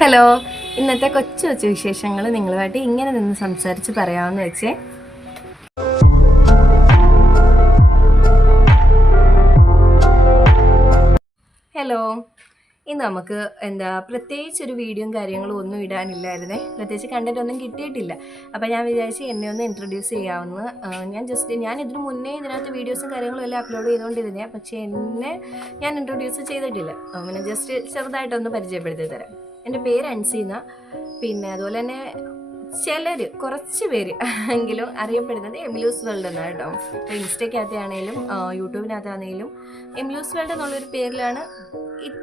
Hello, ഇന്നത്തെ കൊച്ചു കൊച്ചു വിശേഷങ്ങൾ നിങ്ങളുമായിട്ട് ഇങ്ങനെ നിന്ന് സംസാരിച്ച് പറയാമെന്ന് വെച്ചേ. ഹലോ, ഇന്ന് നമുക്ക് പ്രത്യേകിച്ചൊരു വീഡിയോയും കാര്യങ്ങളും ഒന്നും ഇടാനില്ലായിരുന്നേ. പ്രത്യേകിച്ച് കണ്ടന്റ് ഒന്നും കിട്ടിയിട്ടില്ല. അപ്പോൾ ഞാൻ വിചാരിച്ച് എന്നെ ഒന്ന് ഇൻട്രൊഡ്യൂസ് ചെയ്യാമെന്ന്. ഞാൻ ഇതിനു മുന്നേ ഇതിനകത്ത് വീഡിയോസും കാര്യങ്ങളും എല്ലാം അപ്ലോഡ് ചെയ്തുകൊണ്ടിരുന്നേ, പക്ഷേ എന്നെ ഞാൻ ഇൻട്രൊഡ്യൂസ് ചെയ്തിട്ടില്ല. പിന്നെ ജസ്റ്റ് ചെറുതായിട്ടൊന്ന് പരിചയപ്പെടുത്തി തരാം. എൻ്റെ പേര് അൻസീന. പിന്നെ അതുപോലെ തന്നെ കുറച്ച് പേര് എങ്കിലും അറിയപ്പെടുന്നത് എമിലൂസ് വേൾഡ് എന്നാണ് കേട്ടോ. ഇപ്പോൾ ഇൻസ്റ്റയ്ക്കകത്താണേലും യൂട്യൂബിനകത്താണേലും എമിലൂസ് വേൾഡ് എന്നുള്ളൊരു പേരിലാണ്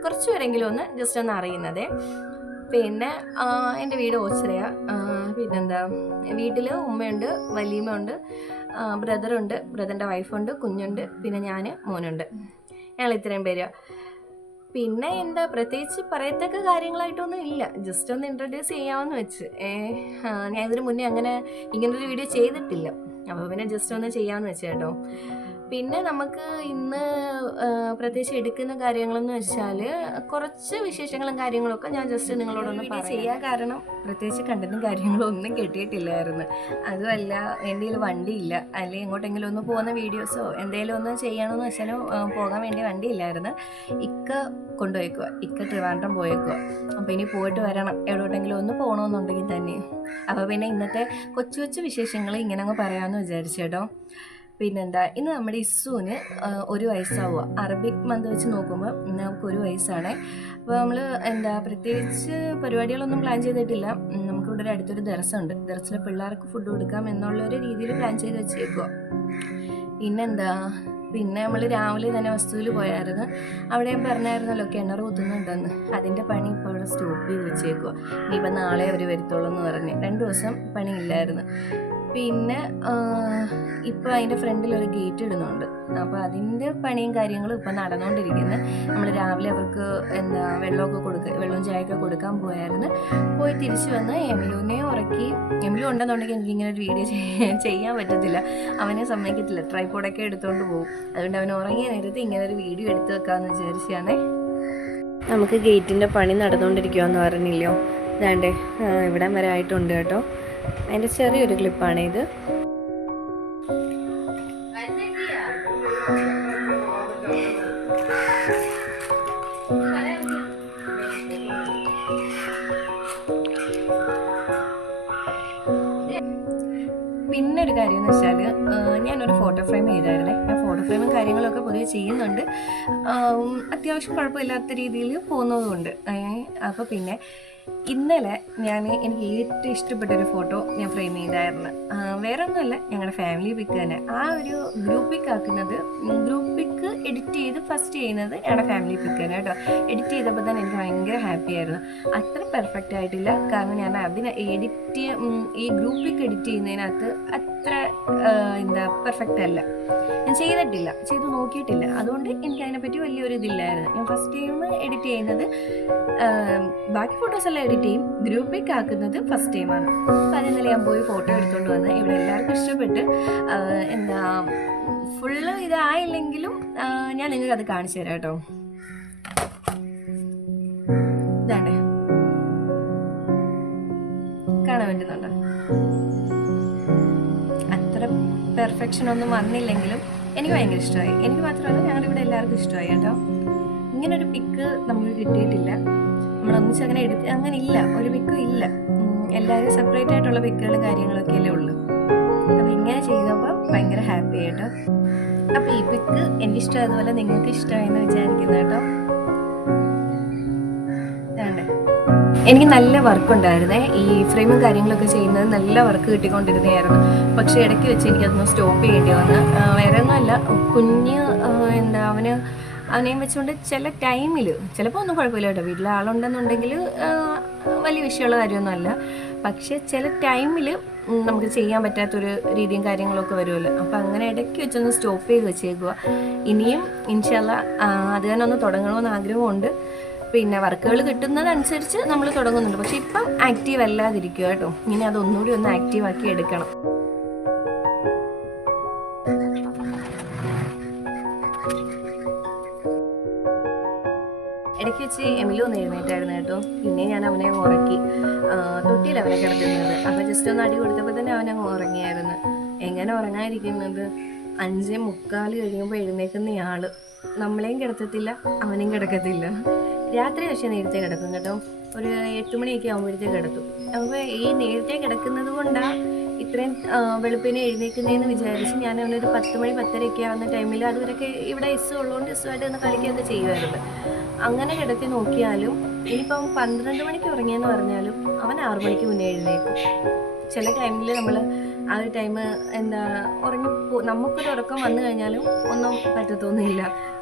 കുറച്ച് പേരെങ്കിലും ജസ്റ്റ് ഒന്ന് അറിയുന്നത്. പിന്നെ എൻ്റെ വീട് ഓച്ചിറയ. പിന്നെന്താ, വീട്ടിൽ ഉമ്മയുണ്ട്, വലിയമ്മയുണ്ട്, ബ്രദറുണ്ട്, ബ്രദറിൻ്റെ വൈഫുണ്ട്, കുഞ്ഞുണ്ട്, പിന്നെ ഞാൻ, മോനുണ്ട്. ഞങ്ങൾ ഇത്രയും പേര്. പിന്നെ പ്രത്യേകിച്ച് പറയത്തക്ക കാര്യങ്ങളായിട്ടൊന്നും ഇല്ല. ജസ്റ്റ് ഒന്ന് ഇൻട്രൊഡ്യൂസ് ചെയ്യാമെന്ന് വെച്ച്. ഞാൻ ഇതിന് മുന്നേ ഇങ്ങനൊരു വീഡിയോ ചെയ്തിട്ടില്ല. അപ്പോൾ പിന്നെ ജസ്റ്റ് ഒന്ന് ചെയ്യാമെന്ന് വെച്ച് കേട്ടോ. പിന്നെ നമുക്ക് ഇന്ന് പ്രത്യേകിച്ച് എടുക്കുന്ന കാര്യങ്ങളെന്ന് വെച്ചാൽ കുറച്ച് വിശേഷങ്ങളും കാര്യങ്ങളൊക്കെ ഞാൻ ജസ്റ്റ് നിങ്ങളോടൊന്ന് ചെയ്യാൻ കാരണം പ്രത്യേകിച്ച് കണ്ടന്റും കാര്യങ്ങളും ഒന്നും കിട്ടിയിട്ടില്ലായിരുന്നു. അതുമല്ല എൻ്റെ കയ്യിൽ വണ്ടിയില്ല, അല്ലെങ്കിൽ എങ്ങോട്ടെങ്കിലും ഒന്ന് പോകുന്ന വീഡിയോസോ എന്തെങ്കിലും ഒന്ന് ചെയ്യണമെന്ന് വെച്ചാലും പോകാൻ വേണ്ടി വണ്ടിയില്ലായിരുന്നു. ഇക്ക കൊണ്ടുപോയേക്കുക, ഇക്ക ട്രിവാൻഡ്രം പോയേക്കുക. അപ്പോൾ ഇനി പോയിട്ട് വരണം എവിടോട്ടെങ്കിലും ഒന്ന് പോകണമെന്നുണ്ടെങ്കിൽ തന്നെ. അപ്പോൾ പിന്നെ ഇന്നത്തെ കൊച്ചു കൊച്ചു വിശേഷങ്ങൾ ഇങ്ങനെ അങ്ങ് പറയാമെന്ന് വിചാരിച്ചു കേട്ടോ. പിന്നെന്താ, ഇന്ന് നമ്മുടെ ഇസ്സുവിന് 1 വയസ്സാവുക. അറബിക് മന്ത് വെച്ച് നോക്കുമ്പോൾ നമുക്ക് 1 വയസ്സാണ്. അപ്പോൾ നമ്മൾ പ്രത്യേകിച്ച് പരിപാടികളൊന്നും പ്ലാൻ ചെയ്തിട്ടില്ല. നമുക്കിവിടെ ഒരു അടുത്തൊരു ദർസുണ്ട്. ദർസിലെ പിള്ളേർക്ക് ഫുഡ് കൊടുക്കാം എന്നുള്ളൊരു രീതിയിൽ പ്ലാൻ ചെയ്ത് വെച്ചേക്കുക. പിന്നെ നമ്മൾ രാവിലെ തന്നെ വസ്തുവിൽ പോയായിരുന്നു. അവിടെ ഞാൻ പറഞ്ഞായിരുന്നല്ലോ കിണർ കുത്തുന്നുണ്ടെന്ന്. അതിൻ്റെ പണി ഇപ്പോൾ അവിടെ സ്റ്റോപ്പ് ചെയ്ത് വെച്ചേക്കുക. ഇനിയിപ്പോൾ നാളെ അവർ വരുത്തോളൂ എന്ന് പറഞ്ഞ് 2 ദിവസം പണിയില്ലായിരുന്നു. പിന്നെ ഇപ്പോൾ അതിൻ്റെ ഫ്രണ്ടിൽ ഒരു ഗേറ്റ് ഇടുന്നുണ്ട്. അപ്പോൾ അതിൻ്റെ പണിയും കാര്യങ്ങളും ഇപ്പോൾ നടന്നുകൊണ്ടിരിക്കുന്നത്. നമ്മൾ രാവിലെ അവർക്ക് വെള്ളവും ചായയൊക്കെ കൊടുക്കാൻ പോയായിരുന്നു. പോയി തിരിച്ചു വന്ന് എമിലുവിനെ ഉറക്കി. എമിലു ഉണ്ടെന്നുണ്ടെങ്കിൽ എനിക്കിങ്ങനെ ഒരു വീഡിയോ ചെയ്യാൻ പറ്റത്തില്ല. അവനെ സമ്മതിക്കത്തില്ല, ട്രൈപോഡൊക്കെ എടുത്തുകൊണ്ട് പോകും. അതുകൊണ്ട് അവൻ ഉറങ്ങിയ നേരത്ത് ഇങ്ങനെ ഒരു വീഡിയോ എടുത്ത് വെക്കാമെന്ന് വിചാരിച്ചാണ്. നമുക്ക് ഗേറ്റിൻ്റെ പണി നടന്നുകൊണ്ടിരിക്കുമെന്ന് പറഞ്ഞില്ലയോ, ഇതാണ്ടേ ഇവിടം വരെ ആയിട്ടുണ്ട് കേട്ടോ. അതിൻ്റെ ചെറിയൊരു ക്ലിപ്പാണിത്. പിന്നൊരു കാര്യം എന്ന് വെച്ചാൽ ഞാനൊരു ഫോട്ടോ ഫ്രെയിം ചെയ്തായിരുന്നേ. ഞാൻ ഫോട്ടോ ഫ്രെയിമും കാര്യങ്ങളൊക്കെ പൊതുവെ ചെയ്യുന്നുണ്ട്. അത്യാവശ്യം കുഴപ്പമില്ലാത്ത രീതിയിൽ പോകുന്നതുകൊണ്ട്. അപ്പോൾ പിന്നെ ഇന്നലെ എനിക്ക് ഏറ്റവും ഇഷ്ടപ്പെട്ടൊരു ഫോട്ടോ ഞാൻ ഫ്രെയിം ചെയ്തായിരുന്നു. വേറെ ഒന്നുമല്ല, ഞങ്ങളുടെ ഫാമിലി പിക്ക് തന്നെ. ആ ഒരു ഗ്രൂപ്പ് പിക്ക് എഡിറ്റ് ചെയ്ത് ഫസ്റ്റ് ചെയ്യുന്നത് ഞങ്ങളുടെ ഫാമിലി പിക്ക് തന്നെ കേട്ടോ. എഡിറ്റ് ചെയ്തപ്പോൾ തന്നെ എനിക്ക് ഭയങ്കര ഹാപ്പി ആയിരുന്നു. അത്ര പെർഫെക്റ്റ് ആയിട്ടില്ല, കാരണം ഞാൻ ഈ ഗ്രൂപ്പ് പിക്ക് എഡിറ്റ് ചെയ്യുന്നതിനകത്ത് അത്ര പെർഫെക്റ്റ് അല്ല. ഞാൻ ചെയ്ത് നോക്കിയിട്ടില്ല. അതുകൊണ്ട് എനിക്ക് അതിനെപ്പറ്റി വലിയൊരു ഇതില്ലായിരുന്നു. ഞാൻ ഫസ്റ്റ് ടൈം എഡിറ്റ് ചെയ്യുന്നത്, ബാക്കി ഫോട്ടോസ് എല്ലാം എഡിറ്റ് ചെയ്യും, ഗ്രൂപ്പ് പിക്ക് ആക്കുന്നത് ഫസ്റ്റ് ടൈമാണ്. അപ്പോൾ അതിന്നലെ ഞാൻ പോയി ഫോട്ടോ എടുത്തുകൊണ്ട് വന്ന് ഇവിടെ എല്ലാവർക്കും ഇഷ്ടപ്പെട്ട്. ഫുള്ള് ഇതായില്ലെങ്കിലും ഞാൻ നിങ്ങൾക്ക് അത് കാണിച്ചു തരാം കേട്ടോ. ഇതാണ്ടേ, കാണാൻ പറ്റുന്നുണ്ടോ? അത്ര പെർഫെക്ഷൻ ഒന്നും വന്നില്ലെങ്കിലും എനിക്ക് ഭയങ്കര ഇഷ്ടമായി. എനിക്ക് മാത്രമല്ല, ഞങ്ങളുടെ ഇവിടെ എല്ലാവർക്കും ഇഷ്ടമായി കേട്ടോ. ഇങ്ങനൊരു പിക്ക് നമുക്ക് കിട്ടിയിട്ടില്ല. നമ്മളൊന്നിച്ച് അങ്ങനെ ഇല്ല, ഒരു പിക്കും ഇല്ല. എല്ലാവരും സെപ്പറേറ്റ് ആയിട്ടുള്ള പിക്കുകളും കാര്യങ്ങളൊക്കെ അല്ലേ ഉള്ളൂ. അപ്പോൾ ഇങ്ങനെ ചെയ്തപ്പോൾ ഭയങ്കര ഹാപ്പി ആയിട്ടോ. അപ്പോൾ ഈ പിക്ക് എനിക്കിഷ്ടം, അതുപോലെ നിങ്ങൾക്ക് ഇഷ്ടമായെന്ന് വിചാരിക്കുന്നു കേട്ടോ. എനിക്ക് നല്ല വർക്കുണ്ടായിരുന്നേ. ഈ ഫ്രെയിമും കാര്യങ്ങളൊക്കെ ചെയ്യുന്നത് നല്ല വർക്ക് കിട്ടിക്കൊണ്ടിരുന്നതായിരുന്നു. പക്ഷേ ഇടയ്ക്ക് വെച്ച് എനിക്കതൊന്ന് സ്റ്റോപ്പ് ചെയ്യേണ്ടി വന്ന്. വേറെ ഒന്നുമല്ല, അവനെയും വെച്ചുകൊണ്ട് ചില ടൈമിൽ ചിലപ്പോൾ ഒന്നും കുഴപ്പമില്ല കേട്ടോ. വീട്ടിൽ ആളുണ്ടെന്നുണ്ടെങ്കിൽ വലിയ വിഷയമുള്ള കാര്യമൊന്നുമല്ല. പക്ഷേ ചില ടൈമിൽ നമുക്ക് ചെയ്യാൻ പറ്റാത്തൊരു രീതിയും കാര്യങ്ങളൊക്കെ വരുമല്ലോ. അപ്പോൾ അങ്ങനെ ഇടയ്ക്ക് വെച്ചൊന്ന് സ്റ്റോപ്പ് ചെയ്ത് വെച്ചേക്കുക. ഇനിയും ഇൻഷാ അല്ലാഹ് അത് തന്നെ ഒന്ന് തുടങ്ങണമെന്ന് ആഗ്രഹമുണ്ട്. പിന്നെ വർക്കുകൾ കിട്ടുന്നതനുസരിച്ച് നമ്മൾ തുടങ്ങുന്നുണ്ട്. പക്ഷെ ഇപ്പം ആക്റ്റീവ് അല്ലാതിരിക്കുക കേട്ടോ. ഇനി അതൊന്നുകൂടി ഒന്ന് ആക്റ്റീവാക്കി എടുക്കണം. ഇടയ്ക്ക് വെച്ച് എമിലു ഒന്ന് എഴുന്നേറ്റായിരുന്നു കേട്ടോ. കേട്ടോ. പിന്നെ ഞാൻ അവനെ ഉറക്കി, തൊട്ടിയിൽ അവനെ കിടത്തുന്നത്. അപ്പോൾ ജസ്റ്റ് ഒന്ന് അടി കൊടുത്തപ്പോൾ തന്നെ അവനങ്ങ് ഉറങ്ങിയായിരുന്നു. എങ്ങനെ ഉറങ്ങാതിരിക്കുന്നത്? 5:45 കഴിയുമ്പോൾ എഴുന്നേക്കുന്നയാൾ നമ്മളെയും കിടത്തത്തില്ല, അവനെയും കിടക്കത്തില്ല. രാത്രി പക്ഷേ നേരത്തെ കിടക്കും കേട്ടോ. ഒരു 8 മണിയൊക്കെ ആകുമ്പോഴത്തേക്ക് കിടത്തും. അപ്പോൾ ഈ നേരത്തെ കിടക്കുന്നത് കൊണ്ടാണ് ഇത്രയും വെളുപ്പിനെ എഴുന്നേക്കുന്നതെന്ന് വിചാരിച്ച് ഞാൻ അവനൊരു 10 മണി 10:30 ആവുന്ന ടൈമിൽ, അതുവരെയൊക്കെ ഇവിടെ എസ് ഉള്ളതുകൊണ്ട് എസ്സുമായിട്ട് ഒന്ന് കളിക്കുകയൊക്കെ ചെയ്യുമായിരുന്നു. അങ്ങനെ കിടത്തി നോക്കിയാലും ഇനിയിപ്പം 12 മണിക്ക് ഉറങ്ങിയെന്ന് പറഞ്ഞാലും അവൻ 6 മണിക്ക് മുന്നേ എഴുന്നേക്കും. ചില ടൈമിൽ നമ്മൾ ആ ഒരു ടൈം നമുക്കൊരു ഉറക്കം വന്നു കഴിഞ്ഞാലും ഒന്നും പറ്റത്തൊന്നുമില്ല.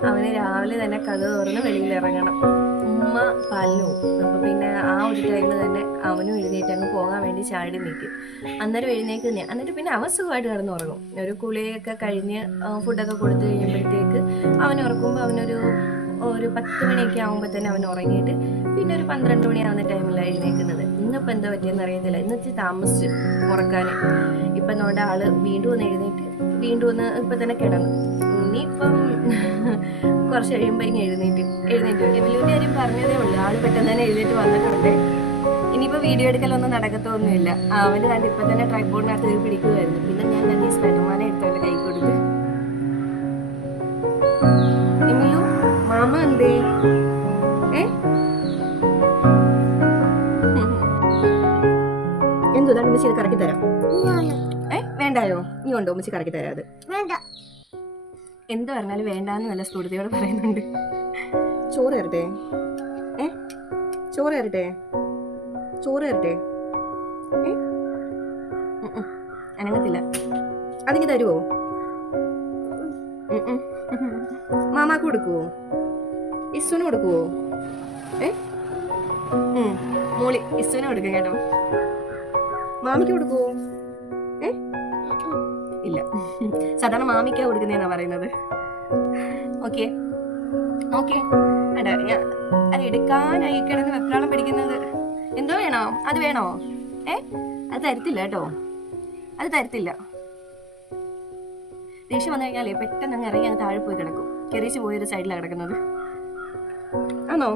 അവന് രാവിലെ തന്നെ കതക് തുറന്ന് വെളിയിൽ ഇറങ്ങണം. ഉമ്മ പാലിന് പോകും. അപ്പോൾ പിന്നെ ആ ഒരു ടൈം തന്നെ അവനും എഴുന്നേറ്റ് അങ്ങ് പോകാൻ വേണ്ടി ചാടി നിൽക്കും. അന്നേരം എഴുന്നേക്കുന്നേ. എന്നിട്ട് പിന്നെ അവൻ സുഖമായിട്ട് കിടന്നുറങ്ങും. ഒരു കുളിയൊക്കെ കഴിഞ്ഞ് ഫുഡൊക്കെ കൊടുത്തു കഴിയുമ്പോഴത്തേക്ക് അവൻ ഉറക്കുമ്പോൾ അവനൊരു 10 മണിയൊക്കെ ആകുമ്പോൾ തന്നെ അവൻ ഉറങ്ങിയിട്ട് പിന്നെ ഒരു 12 മണിയാവുന്ന ടൈമിലാണ് എഴുന്നേക്കുന്നത്. ഇന്നിപ്പോൾ എന്താ പറ്റിയെന്ന് അറിയത്തില്ല. ഇന്നിച്ച് താമസിച്ച് ഉറക്കാൻ. ഇപ്പം നമ്മുടെ ആള് വീണ്ടും ഒന്ന് എഴുന്നേറ്റ് ഇപ്പം തന്നെ കിടന്നു. ഇനിയിപ്പം കുറച്ച് കഴിയുമ്പോൾ ഇനി എഴുന്നേറ്റ് എവലൂൻ്റെ കാര്യം പറഞ്ഞതേ ഉള്ളൂ. ആള് പെട്ടെന്ന് തന്നെ എഴുന്നേറ്റ് വന്നിട്ടുണ്ട്. ഇനിയിപ്പോൾ വീഡിയോ എടുക്കലൊന്നും നടക്കത്തൊന്നുമില്ല. അവന് കണ്ട് ഇപ്പം തന്നെ ട്രൈപോഡിനകത്ത് പിടിക്കുമായിരുന്നു. പിന്നെ ഞാൻ തന്നെ ഈ സ്പെഡർമാനെ എടുത്തോണ്ട് കൈ കൊടുത്ത്. മാമ എന്തേ? എന്തോ ഉമ്മച്ചി ഇത് കറക്കി തരാം. വേണ്ടായോ? നീ ഉണ്ടോ ഉമ്മച്ചി കറക്കി തരാം? അത് എന്ത് പറഞ്ഞാലും വേണ്ടാന്ന് നല്ല സ്ഫൂർത്തിയോട് പറയുന്നുണ്ട്. ചോറ് തരട്ടെ? ചോറ് തരട്ടെ? അനങ്ങത്തില്ല. അതിങ്ങ് തരുവോ? മാമാക്ക് കൊടുക്കുവോ? ഇസുവിന് കൊടുക്കുവോ? മോളി ഇസുവിന് കൊടുക്കാം കേട്ടോ. മാമിക്ക് കൊടുക്കുവോ? ഇല്ല, സാധാരണ മാമിക്കാ കൊടുക്കുന്നതെന്നാ പറയുന്നത്. ഓക്കെ അടാ, അത് എടുക്കാനായി കിടന്ന് വെപ്രാളം പിടിക്കുന്നത്. എന്തോ വേണോ? അത് വേണോ? അത് തരത്തില്ല കേട്ടോ, അത് തരത്തില്ല. ദേഷ്യം വന്നു കഴിഞ്ഞാലേ പെട്ടെന്ന് അങ്ങ് ഇറങ്ങി അങ്ങ് താഴെ പോയി കിടക്കും. കെറിച്ച് പോയൊരു സൈഡിലാണ് കിടക്കുന്നത്. ആണോ?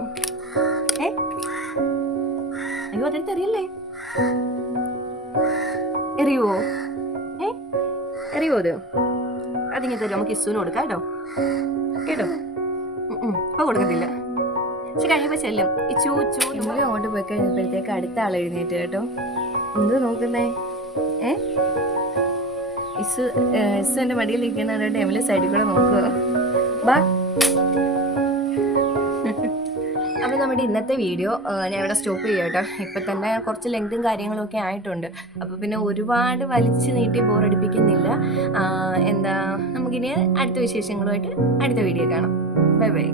അയ്യോ, അതെടുത്ത് എറിയല്ലേ. എറിയുവോ? എറിയുവോ? അതിങ്ങനെ തരും. നമുക്ക് ഇസുവിന് കൊടുക്കാം കേട്ടോ. ഇപ്പൊ കൊടുക്കത്തില്ല, പക്ഷെ കഴിയുമ്പോ ചെല്ലും. ഈ നമ്മൾ അങ്ങോട്ട് പോയി കഴിഞ്ഞപ്പോഴത്തേക്ക് അടുത്ത ആൾ എഴുന്നേറ്റ് കേട്ടോ. എന്തോ നോക്കുന്നേ? ഇസു എന്റെ മടിയിൽ ഇരിക്കുന്ന എമിലെ സൈഡിൽ കൂടെ നോക്കുക. ബാ. അപ്പോൾ നമ്മുടെ ഇന്നത്തെ വീഡിയോ ഞാൻ ഇവിടെ സ്റ്റോപ്പ് ചെയ്യാം കേട്ടോ. ഇപ്പം തന്നെ കുറച്ച് ലെങ്തും കാര്യങ്ങളൊക്കെ ആയിട്ടുണ്ട്. അപ്പോൾ പിന്നെ ഒരുപാട് വലിച്ചു നീട്ടി ബോറടിപ്പിക്കുന്നില്ല. നമുക്കിനി അടുത്ത വിശേഷങ്ങളുമായിട്ട് അടുത്ത വീഡിയോ കാണാം. Bye bye.